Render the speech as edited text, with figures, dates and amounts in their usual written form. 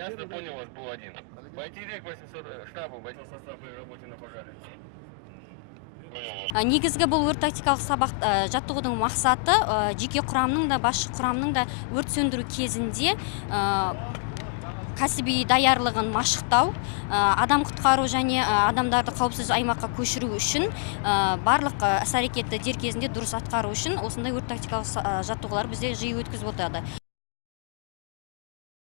Ясно, понял вас, был один. Байтерек 800 штабу, бойцов состав при работе на пожаре. Негізгі бұл өрт тактикалық сабақ жаттығудың мақсаты жеке құрамның да басшы құрамның да өрт сөндіру кезінде кәсіби даярлығын машықтау, адам құтқару және адамдарды қауіпсіз аймаққа көшіру үшін барлық іс-әрекетті дер кезінде дұрыс атқару үшін осындай өрт тактикалық жаттығулар бізде жиі өткізіп отырады.